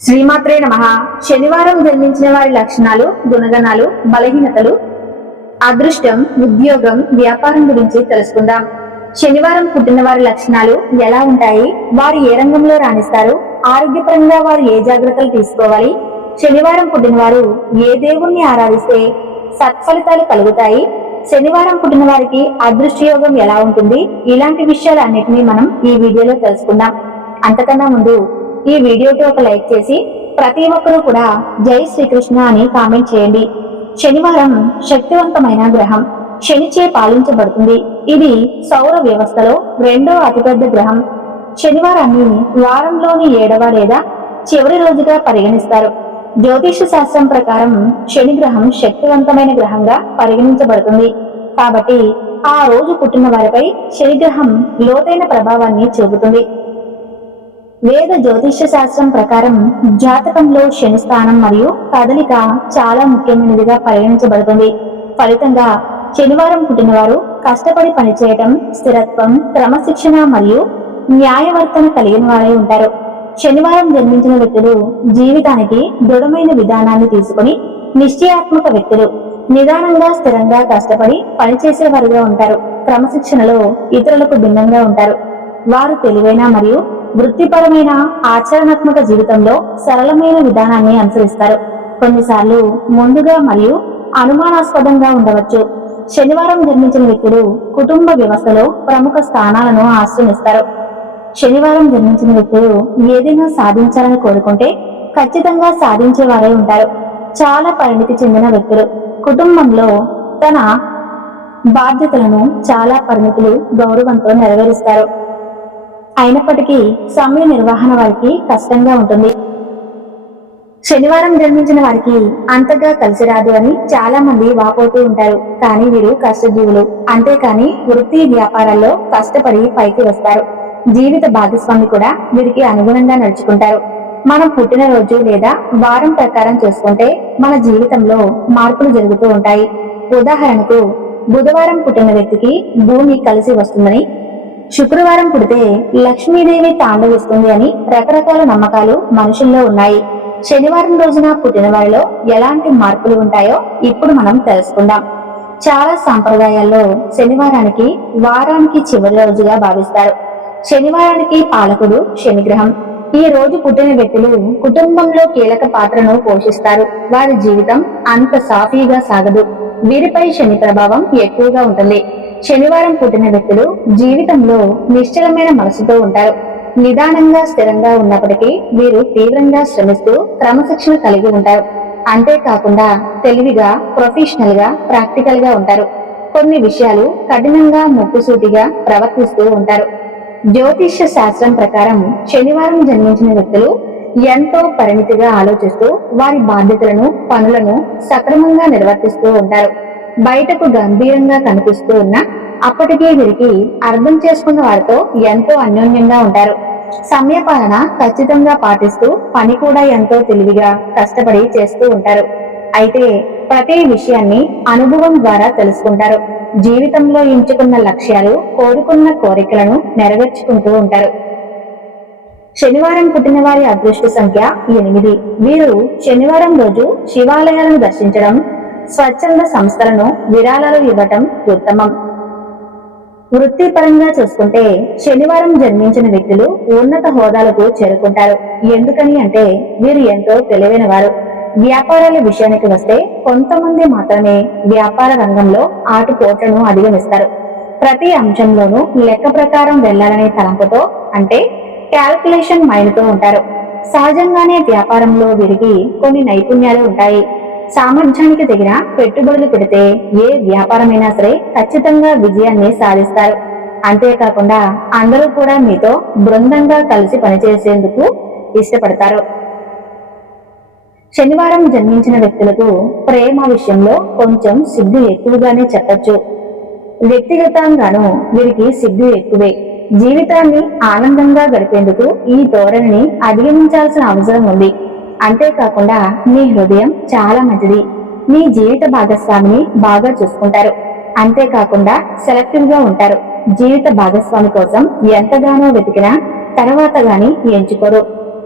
శ్రీమాత్రే నమః. శనివారం జన్మించిన వారి లక్షణాలు, గుణగణాలు, బలహీనతలు, అదృష్టం, ఉద్యోగం, వ్యాపారం గురించి తెలుసుకుందాం. శనివారం పుట్టిన వారి లక్షణాలు ఎలా ఉంటాయి, వారు ఏ రంగంలో రాణిస్తారు, ఆరోగ్యపరంగా వారు ఏ జాగ్రత్తలు తీసుకోవాలి, శనివారం పుట్టిన వారు ఏ దేవుణ్ణి ఆరాధిస్తే సత్ఫలితాలు కలుగుతాయి, శనివారం పుట్టిన వారికి అదృష్ట యోగం ఎలా ఉంటుంది, ఇలాంటి విషయాలన్నిటినీ మనం ఈ వీడియోలో తెలుసుకుందాం. అంతకన్నా ముందు ఈ వీడియోకి ఒక లైక్ చేసి ప్రతి ఒక్కరూ కూడా జై శ్రీకృష్ణ అని కామెంట్ చేయండి. శనివారం శక్తివంతమైన గ్రహం, శనిచే పాలించబడుతుంది. ఇది సౌర వ్యవస్థలో రెండో అతిపెద్ద గ్రహం. శనివారాన్ని వారంలోని 7వ లేదా చివరి రోజుగా పరిగణిస్తారు. జ్యోతిష శాస్త్రం ప్రకారం శని గ్రహం శక్తివంతమైన గ్రహంగా పరిగణించబడుతుంది. కాబట్టి ఆ రోజు పుట్టిన వారిపై శని గ్రహం లోతైన ప్రభావాన్ని చూపుతుంది. వేద జ్యోతిష్య శాస్త్రం ప్రకారం జాతకంలో శని స్థానం మరియు కదలిక చాలా ముఖ్యమైనదిగా పరిగణించబడుతుంది. ఫలితంగా శనివారం పుట్టిన వారు కష్టపడి పనిచేయటం, స్థిరత్వం, క్రమశిక్షణ మరియు న్యాయవర్తన కలిగిన వారై ఉంటారు. శనివారం జన్మించిన వ్యక్తులు జీవితానికి దృఢమైన విధానాన్ని తీసుకుని నిశ్చయాత్మక వ్యక్తులు. నిదానంగా, స్థిరంగా కష్టపడి పనిచేసేవారుగా ఉంటారు. క్రమశిక్షణలో ఇతరులకు భిన్నంగా ఉంటారు. వారు తెలివైన మరియు వృత్తిపరమైన ఆచరణాత్మక జీవితంలో సరళమైన విధానాన్ని అనుసరిస్తారు. కొన్నిసార్లు ముందుగా మరియు అనుమానాస్పదంగా ఉండవచ్చు. శనివారం జన్మించిన వ్యక్తులు కుటుంబ వ్యవస్థలో ప్రముఖ స్థానాలను ఆశ్రయిస్తారు. శనివారం జన్మించిన వ్యక్తులు ఏదైనా సాధించాలని కోరుకుంటే ఖచ్చితంగా సాధించేవారే ఉంటారు. చాలా పరిణితి చెందిన వ్యక్తులు కుటుంబంలో తన బాధ్యతలను చాలా పరిమితులు గౌరవంతో నెరవేరుస్తారు. అయినప్పటికీ సమయ నిర్వహణ వారికి కష్టంగా ఉంటుంది. శనివారం జన్మించిన వారికి అంతగా కలిసి రాదు అని చాలా మంది వాపోతూ ఉంటారు. కానీ వీరు కష్టజీవులు. అంతేకాని వృత్తి వ్యాపారాల్లో కష్టపడి పైకి వస్తారు. జీవిత భాగస్వామి కూడా వీరికి అనుగుణంగా నడుచుకుంటారు. మనం పుట్టినరోజు లేదా వారం ప్రకారం చూసుకుంటే మన జీవితంలో మార్పులు జరుగుతూ ఉంటాయి. ఉదాహరణకు బుధవారం పుట్టిన వ్యక్తికి భూమి కలిసి వస్తుందని, శుక్రవారం పుడితే లక్ష్మీదేవి తాండవిస్తుంది అని రకరకాల నమ్మకాలు మనుషుల్లో ఉన్నాయి. శనివారం రోజున పుట్టిన వారిలో ఎలాంటి మార్పులు ఉంటాయో ఇప్పుడు మనం తెలుసుకుందాం. చాలా సాంప్రదాయాల్లో శనివారానికి వారానికి చివరి రోజుగా భావిస్తారు. శనివారానికి పాలకుడు శనిగ్రహం. ఈ రోజు పుట్టిన వ్యక్తులు కుటుంబంలో కీలక పాత్రను పోషిస్తారు. వారి జీవితం అంత సాఫీగా సాగదు. వీరిపై శని ప్రభావం ఎక్కువగా ఉంటుంది. శనివారం పుట్టిన వ్యక్తులు జీవితంలో నిశ్చలమైన మనసుతో ఉంటారు. నిదానంగా, స్థిరంగా ఉన్నప్పటికీ వీరు తీవ్రంగా శ్రమిస్తూ క్రమశిక్షణ కలిగి ఉంటారు. అంతేకాకుండా తెలివిగా, ప్రొఫెషనల్ గా, ప్రాక్టికల్ గా ఉంటారు. కొన్ని విషయాలు కఠినంగా, ముక్కుసూటిగా ప్రవర్తిస్తూ ఉంటారు. జ్యోతిష్య శాస్త్రం ప్రకారం శనివారం జన్మించిన వ్యక్తులు ఎంతో పరిమితిగా ఆలోచిస్తూ వారి బాధ్యతలను, పనులను సక్రమంగా నిర్వర్తిస్తూ ఉంటారు. బయటకు గంభీరంగా కనిపిస్తూ ఉన్నా అప్పటికే వీరికి అర్థం చేసుకున్న వారితో ఎంతో అన్యోన్యంగా ఉంటారు. సమయపాలన ఖచ్చితంగా పాటిస్తూ పని కూడా ఎంతో తెలివిగా కష్టపడి చేస్తూ ఉంటారు. అయితే ప్రతి విషయాన్ని అనుభవం ద్వారా తెలుసుకుంటారు. జీవితంలో ఎంచుకున్న లక్ష్యాలు, కోరుకున్న కోరికలను నెరవేర్చుకుంటూ ఉంటారు. శనివారం పుట్టిన వారి అదృష్ట సంఖ్య 8. వీరు శనివారం రోజు శివాలయాలను దర్శించడం, స్వచ్ఛంద సంస్థలను విరాళాలు ఇవ్వటం ఉత్తమం. వృత్తిపరంగా చూసుకుంటే శనివారం జన్మించిన వ్యక్తులు ఉన్నత హోదాలకు చేరుకుంటారు. ఎందుకని అంటే వీరు ఎంతో తెలివైన వారు. వ్యాపారాల విషయానికి వస్తే కొంతమంది మాత్రమే వ్యాపార రంగంలో ఆటుపోట్లను అధిగమిస్తారు. ప్రతి అంశంలోనూ లెక్క ప్రకారం వెళ్లాలనే తలంపుతో, అంటే క్యాల్కులేషన్ మైండ్ తో ఉంటారు. సహజంగానే వ్యాపారంలో వీరికి కొన్ని నైపుణ్యాలు ఉంటాయి. సామర్థ్యానికి తగిన పెట్టుబడులు పెడితే ఏ వ్యాపారమైనా సరే ఖచ్చితంగా విజయాన్ని సాధిస్తారు. అంతేకాకుండా అందరూ కూడా మీతో బృందంగా కలిసి పనిచేసేందుకు ఇష్టపడతారు. శనివారం జన్మించిన వ్యక్తులకు ప్రేమ విషయంలో కొంచెం సిగ్గు ఎక్కువగానే చెప్పొచ్చు. వ్యక్తిగతంగానూ వీరికి సిగ్గు ఎక్కువే. జీవితాన్ని ఆనందంగా గడిపేందుకు ఈ ధోరణిని అధిగమించాల్సిన అవసరం ఉంది. అంతేకాకుండా మీ హృదయం చాలా మంచిది. మీ జీవిత భాగస్వామిని బాగా చూసుకుంటారు. అంతేకాకుండా సెలెక్టివ్ గా ఉంటారు. జీవిత భాగస్వామి కోసం ఎంతగానో వెతికినా తర్వాత గాని ఎంచుకోరు.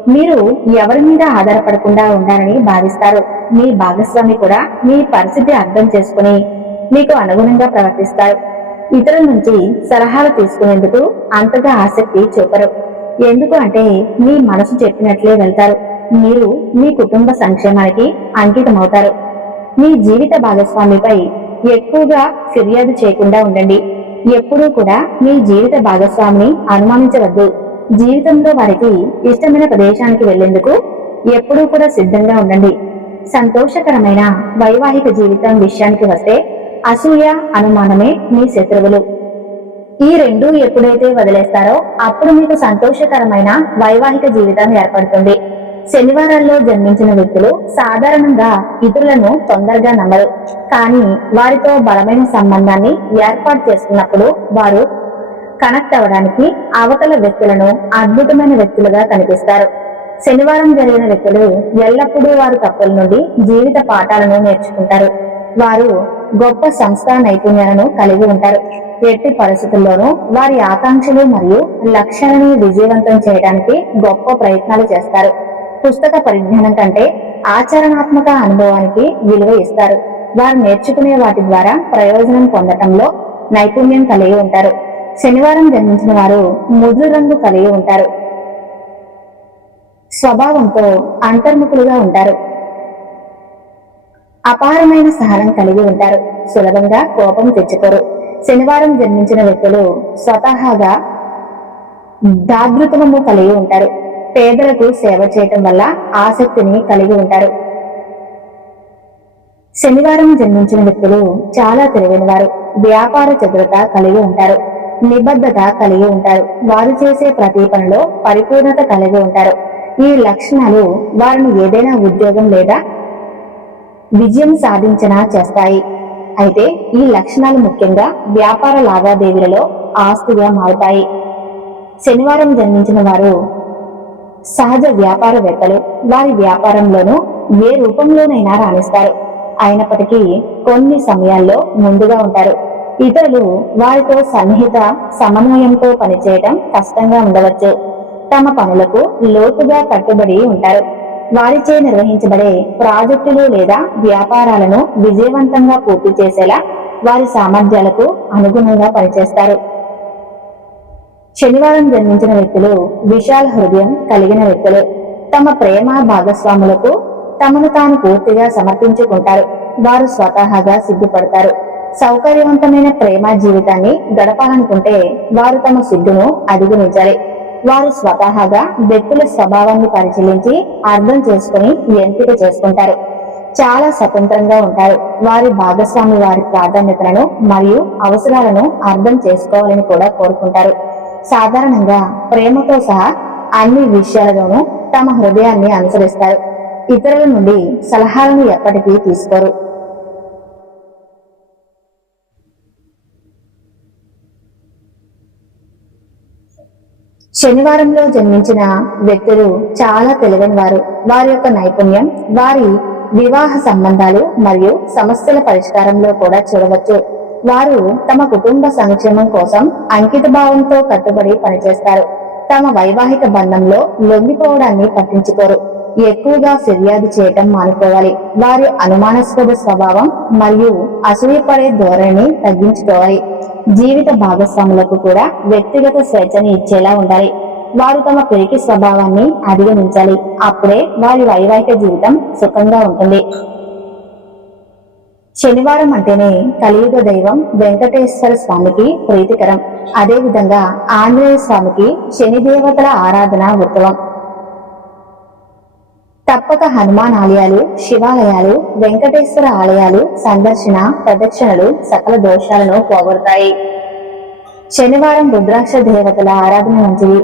మీరు ఎవరి మీద ఆధారపడకుండా ఉండాలని భావిస్తారు. మీ భాగస్వామి కూడా మీ పరిస్థితి అర్థం చేసుకుని మీకు అనుగుణంగా ప్రవర్తిస్తారు. ఇతరుల నుంచి సలహాలు తీసుకునేందుకు అంతగా ఆసక్తి చూపరు. ఎందుకు అంటే మీ మనసు చెప్పినట్లే వెళ్తారు. మీరు మీ కుటుంబ సంక్షేమానికి అంకితమవుతారు. మీ జీవిత భాగస్వామిపై ఎక్కువగా ఫిర్యాదు చేయకుండా ఉండండి. ఎప్పుడూ కూడా మీ జీవిత భాగస్వామిని అనుమానించవద్దు. జీవితంలో వారికి ఇష్టమైన ప్రదేశానికి వెళ్లేందుకు ఎప్పుడూ కూడా సిద్ధంగా ఉండండి. సంతోషకరమైన వైవాహిక జీవితం విషయానికి వస్తే అసూయ, అనుమానమే మీ శత్రువులు. ఈ రెండు ఎప్పుడైతే వదిలేస్తారో అప్పుడు మీకు సంతోషకరమైన వైవాహిక జీవితం ఏర్పడుతుంది. శనివారాల్లో జన్మించిన వ్యక్తులు సాధారణంగా ఇతరులను తొందరగా నమ్మరు. కానీ వారితో బలమైన సంబంధాన్ని ఏర్పాటు చేసుకున్నప్పుడు వారు కనెక్ట్ అవ్వడానికి అవతల వ్యక్తులను అద్భుతమైన వ్యక్తులుగా కనిపిస్తారు. శనివారం జరిగిన వ్యక్తులు ఎల్లప్పుడూ వారి తప్పుల నుండి జీవిత పాఠాలను నేర్చుకుంటారు. వారు గొప్ప సంస్థా నైపుణ్యాలను కలిగి ఉంటారు. ఎట్టి పరిస్థితుల్లోనూ వారి ఆకాంక్షలు మరియు లక్ష్యాలను విజయవంతం చేయడానికి గొప్ప ప్రయత్నాలు చేస్తారు. పుస్తక పరిజ్ఞానం కంటే ఆచరణాత్మక అనుభవానికి విలువ ఇస్తారు. వారు నేర్చుకునే వాటి ద్వారా ప్రయోజనం పొందటంలో నైపుణ్యం కలిగి ఉంటారు. శనివారం జన్మించిన వారు ముదురు రంగు కలిగి ఉంటారు. స్వభావంతో అంతర్ముఖులుగా ఉంటారు. అపారమైన సహనం కలిగి ఉంటారు. సులభంగా కోపం తెచ్చుకోరు. శనివారం జన్మించిన వ్యక్తులు స్వతహాగా దాతృత్వము కలిగి ఉంటారు. పేదలకు సేవ చేయటం వల్ల ఆసక్తిని కలిగి ఉంటారు. శనివారం జన్మించిన వ్యక్తులు చాలా తెలివైన వారు. వ్యాపార చతురత కలిగి ఉంటారు. నిబద్ధత కలిగి ఉంటారు. వారు చేసే ప్రతి పనిలో పరిపూర్ణత కలిగి ఉంటారు. ఈ లక్షణాలు వారిని ఏదైనా ఉద్యోగం లేదా విజయం సాధించినా చేస్తాయి. అయితే ఈ లక్షణాలు ముఖ్యంగా వ్యాపార లావాదేవీలలో ఆస్తిగా మారుతాయి. శనివారం జన్మించిన వారు సహజ వ్యాపారవేత్తలు. వారి వ్యాపారంలోనూ ఏ రూపంలోనైనా రాణిస్తారు. అయినప్పటికీ కొన్ని సమయాల్లో ముందుగా ఉంటారు. ఇతరులు వారితో సన్నిహిత సమన్వయంతో పనిచేయడం కష్టంగా ఉండవచ్చు. తమ పనులకు లోతుగా కట్టుబడి ఉంటారు. వారిచే నిర్వహించబడే ప్రాజెక్టులు లేదా వ్యాపారాలను విజయవంతంగా పూర్తి చేసేలా వారి సామర్థ్యాలకు అనుగుణంగా పనిచేస్తారు. శనివారం జన్మించిన వ్యక్తులు విశాల హృదయం కలిగిన వ్యక్తులు. తమ ప్రేమ భాగస్వాములకు తమను తాను పూర్తిగా సమర్పించుకుంటారు. వారు స్వతహాగా సిగ్గుపడతారు. సౌకర్యవంతమైన ప్రేమ జీవితాన్ని గడపాలనుకుంటే వారు తమ సిగ్గును అధిగమించాలి. వారు స్వతహాగా వ్యక్తుల స్వభావాన్ని పరిశీలించి అర్థం చేసుకుని ఎంపిక చేసుకుంటారు. చాలా స్వతంత్రంగా ఉంటారు. వారి భాగస్వామి వారి ప్రాధాన్యతలను మరియు అవసరాలను అర్థం చేసుకోవాలని కూడా కోరుకుంటారు. సాధారణంగా ప్రేమతో సహా అన్ని విషయాలలోనూ తమ హృదయాన్ని అనుసరిస్తారు. ఇతరుల నుండి సలహాలను ఎప్పటికీ తీసుకోరు. శనివారంలో జన్మించిన వ్యక్తులు చాలా తెలివైన వారు. వారి యొక్క నైపుణ్యం వారి వివాహ సంబంధాలు మరియు సమస్యల పరిష్కారంలో కూడా చూడవచ్చు. వారు తమ కుటుంబ సంక్షేమం కోసం అంకిత భావంతో కట్టుబడి పనిచేస్తారు. తమ వైవాహిక బంధంలో లొంగిపోవడాన్ని పట్టించుకోరు. ఎక్కువగా ఫిర్యాదు చేయటం మానుకోవాలి. వారి అనుమానాస్పద స్వభావం మరియు అసూయపడే ధోరణిని తగ్గించుకోవాలి. జీవిత భాగస్వాములకు కూడా వ్యక్తిగత స్వేచ్ఛని ఇచ్చేలా ఉండాలి. వారు తమ పిరికి స్వభావాన్ని అధిగమించాలి. అప్పుడే వారి వైవాహిక జీవితం సుఖంగా ఉంటుంది. శనివారం అంటేనే కలియుగ దైవం వెంకటేశ్వర స్వామికి ప్రీతికరం. అదేవిధంగా ఆంజనేయ స్వామికి శని దేవతల ఆరాధన ఉత్తమం. తప్పక హనుమాన్ ఆలయాలు, శివాలయాలు, వెంకటేశ్వర ఆలయాలు సందర్శన ప్రదక్షిణలు సకల దోషాలను పోగొడతాయి. శనివారం రుద్రాక్ష దేవతల ఆరాధన మంచిది.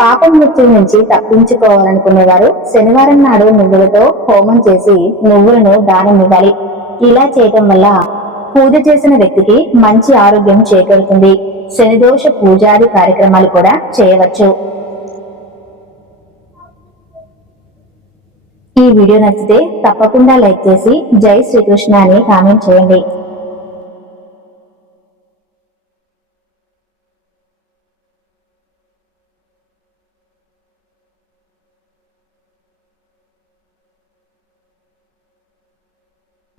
పాపం మృత్యువు నుంచి తప్పించుకోవాలనుకునేవారు శనివారం నాడు నువ్వులతో హోమం చేసి నువ్వులను దానం ఇవ్వాలి. ఇలా చేయటం వల్ల పూజ చేసిన వ్యక్తికి మంచి ఆరోగ్యం చేకూరుతుంది. శనిదోష పూజాది కార్యక్రమాలు కూడా చేయవచ్చు. ఈ వీడియో నచ్చితే తప్పకుండా లైక్ చేసి జై శ్రీకృష్ణ అని కామెంట్ చేయండి.